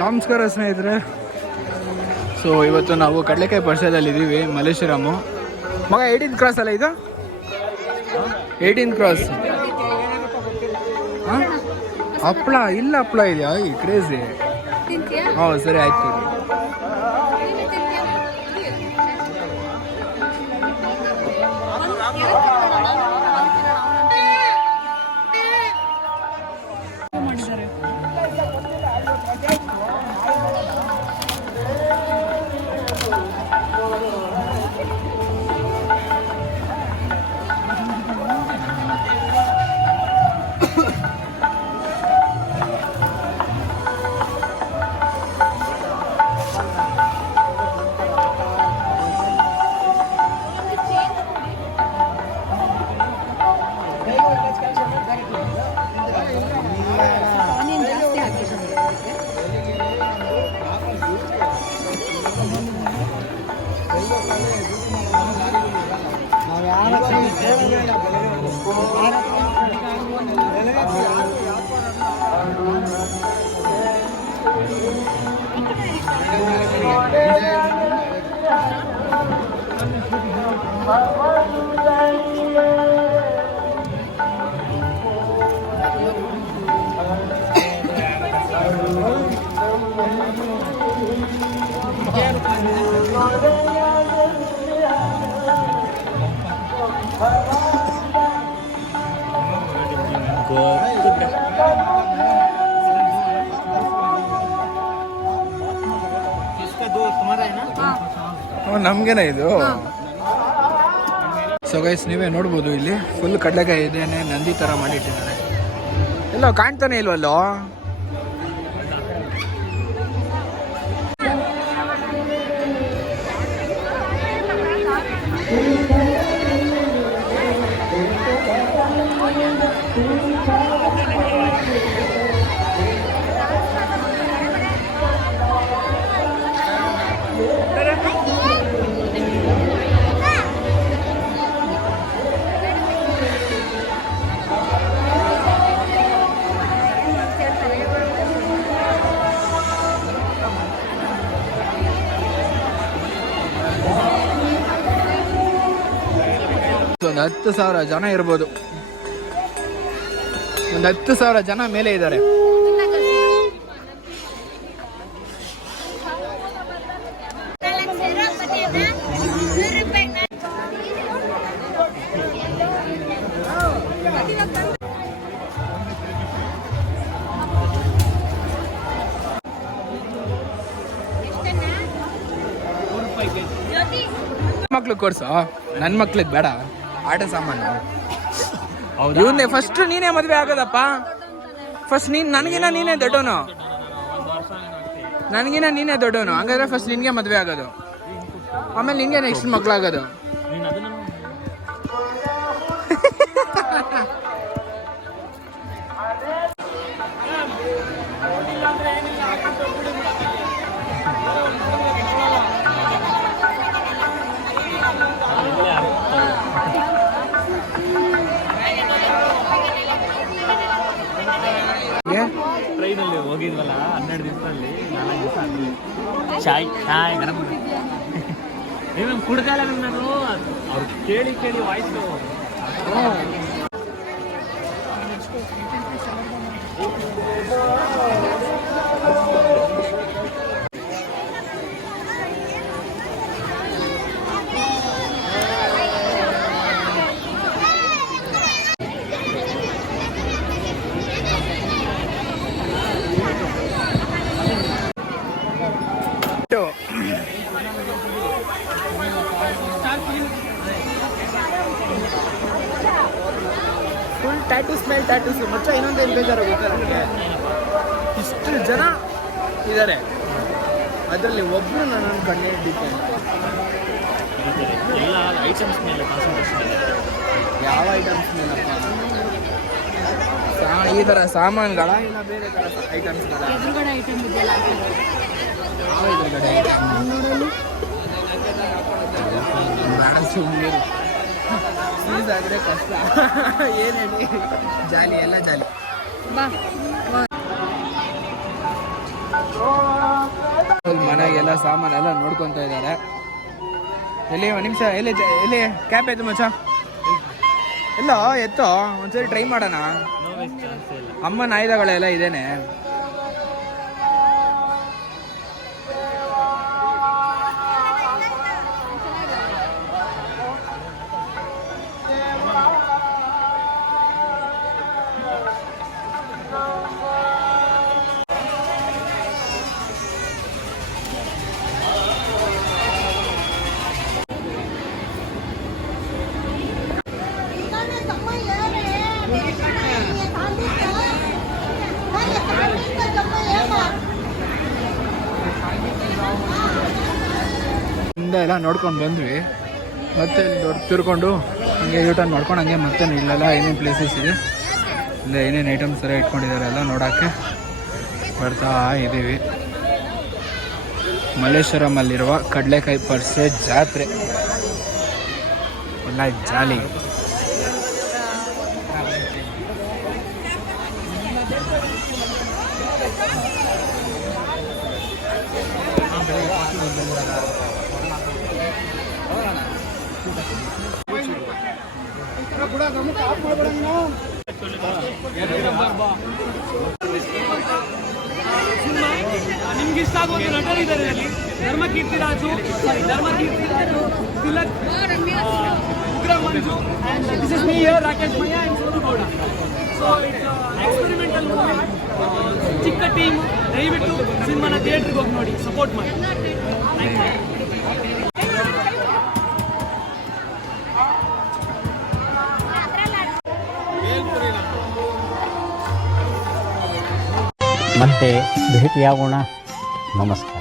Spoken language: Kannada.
ನಮಸ್ಕಾರ ಸ್ನೇಹಿತರೆ. ಸೊ ಇವತ್ತು ನಾವು ಕಡಲೆಕಾಯಿ ಪರಿಸರದಲ್ಲಿದ್ದೀವಿ. ಮಲ್ಲೇಶ್ವರಮು ಮಗ 18th ಕ್ರಾಸ್ ಅಲ್ಲ ಇದು? 18th cross. ಹಪ್ಪಳ ಇಲ್ಲ, ಹಪ್ಪಳ ಇದೆಯಾ? ಈ ಕ್ರೇಜಿ. ಹೌದು ಸರಿ ಆಯ್ತು. ನಮ್ಗೇನ ಇದು? ಸೊ ಗೈಸ್, ನೀವೇ ನೋಡ್ಬೋದು, ಇಲ್ಲಿ ಫುಲ್ ಕಡಲೆಕಾಯಿ ಇದೇನೆ ನಂದಿ ತರ ಮಾಡಿಟ್ಟಿದ್ದಾರೆ. ಎಲ್ಲೋ ಕಾಣ್ತಾನೆ ಇಲ್ವಲ್ಲೋ? ಒಂದು 10,000 ಜನ ಇರ್ಬೋದು. ಒಂದು 10,000 ಜನ ಮೇಲೆ ಇದ್ದಾರೆ. ಮಕ್ಳು ಕೊಡ್ಸು, ನನ್ನ ಮಕ್ಳಿಗೆ ಬೇಡ ಆಟ ಸಾಮಾನು. ಇವನ್ನೇ ಫಸ್ಟ್ ನೀನೇ ಮದ್ವೆ ಆಗೋದಪ್ಪ. ಫಸ್ಟ್ ನನಗಿನ ನೀನೇ ದೊಡ್ಡವನು, ಹಂಗಾದ್ರೆ ಫಸ್ಟ್ ನಿನ್ಗೆ ಮದ್ವೆ ಆಗೋದು, ಆಮೇಲೆ ನಿನ್ಗೆ ನೆಕ್ಸ್ಟ್ ಮಕ್ಳಾಗೋದು. ಟ್ರೈನಲ್ಲಿ ಹೋಗಿದ್ವಲ್ಲ 12 ದಿವಸದಲ್ಲಿ 4 ದಿವಸ ಅಂದ್ರೆ ಚಾಯ್ ಗರಂ ಏನೇನು ಕುಡ್ದಲ್ಲ ನಾನು ಅವ್ರು ಕೇಳಿ ವಾಯ್ಸು. ಫುಲ್ ಟ್ಯಾಟೂಸ್ ಮಚ್ಚ. ಇನ್ನೊಂದೇನು ಬೇಜಾರು ಗೊತ್ತಾ ನನಗೆ, ಇಷ್ಟು ಜನ ಇದ್ದಾರೆ, ಅದರಲ್ಲಿ ಒಬ್ಬರು ನನ್ನ ಕಣ್ಣೇ ಹಿಡಿತೆ. ಎಲ್ಲ ಐಟಮ್ಸ್ ಮೇಲೆ ಕಾನ್ಸಂಟ್ರೇಷನ್ ಇದೆ. ಯಾವ ಐಟಮ್ಸ್ ಮೇಲಪ್ಪ? ಈ ಥರ ಸಾಮಾನುಗಳ ಇಲ್ಲ ಬೇರೆ ಥರ ಐಟಮ್ಸ್ಗಳ? ಎದುರುಗಡೆ ಐಟಮ್ ಇದೆಯಲ್ಲ, ಯಾವ ಎದುರುಗಡೆ? ಸುಮ್ಮನೆ ಫೀಸ್ ಆದರೆ ಕಷ್ಟ. ಏನು ಹೇಳಿ, ಜಾಲಿ ಎಲ್ಲ ಜಾಲಿ. ಬಾ ಎಲ್ಲ ಸಾಮಾನೆಲ್ಲ ನೋಡ್ಕೊತಾ ಇದ್ದಾರೆ. ಎಲ್ಲಿ ಒಂದು ನಿಮಿಷ, ಎಲ್ಲಿ ಕ್ಯಾಬ್ ಆಯ್ತು ಮಚ್ಚ? ಎಲ್ಲ ಎತ್ತೋ ಒಂದ್ಸರಿ ಟ್ರೈ ಮಾಡೋಣ. ಅಮ್ಮನ ಆಯುಧಗಳೆಲ್ಲ ಇದೇನೆ. ಎಲ್ಲ ನೋಡ್ಕೊಂಡು ಬಂದ್ವಿ. ಮತ್ತೆ ದೊಡ್ಡ ತಿರ್ಕೊಂಡು ಹಂಗೆ ಯೂಟರ್ನ್ ಮಾಡ್ಕೊಂಡು ಹಂಗೆ ಮತ್ತೆ ಇಲ್ಲೆಲ್ಲ ಏನೇನು ಪ್ಲೇಸಸ್ ಇದೆ, ಇಲ್ಲ ಏನೇನು ಐಟಮ್ಸ್ ಎಲ್ಲ ಇಟ್ಕೊಂಡಿದ್ದಾರೆ ಎಲ್ಲ ನೋಡೋಕ್ಕೆ ಬರ್ತಾ ಇದ್ದೀವಿ. ಮಲ್ಲೇಶ್ವರಮಲ್ಲಿರುವ ಕಡಲೆಕಾಯಿ ಪರ್ಸೆ ಜಾತ್ರೆ ಎಲ್ಲ ಜಾಲಿ. ನಿಮ್ಗೆ ಇಷ್ಟ ಆಗುವಂತ ನಟರಿದ್ದಾರೆ ಅಲ್ಲಿ. ಧರ್ಮಕೀರ್ತಿರಾಜು, ತಿಲಕ್, ಉಗ್ರ ಮಂಜು, and this is me here, Rakesh Mayya and Sonu Gowda. So it's experimental movie. ಚಿಕ್ಕ ಟೀಮ್, ದಯವಿಟ್ಟು ಸಿನಿಮಾನ ಥಿಯೇಟರ್ಗೆ ಹೋಗಿ ನೋಡಿ, ಸಪೋರ್ಟ್ ಮಾಡಿ. ಮತ್ತೆ ಭೇಟಿಯಾಗೋಣ. ನಮಸ್ಕಾರ.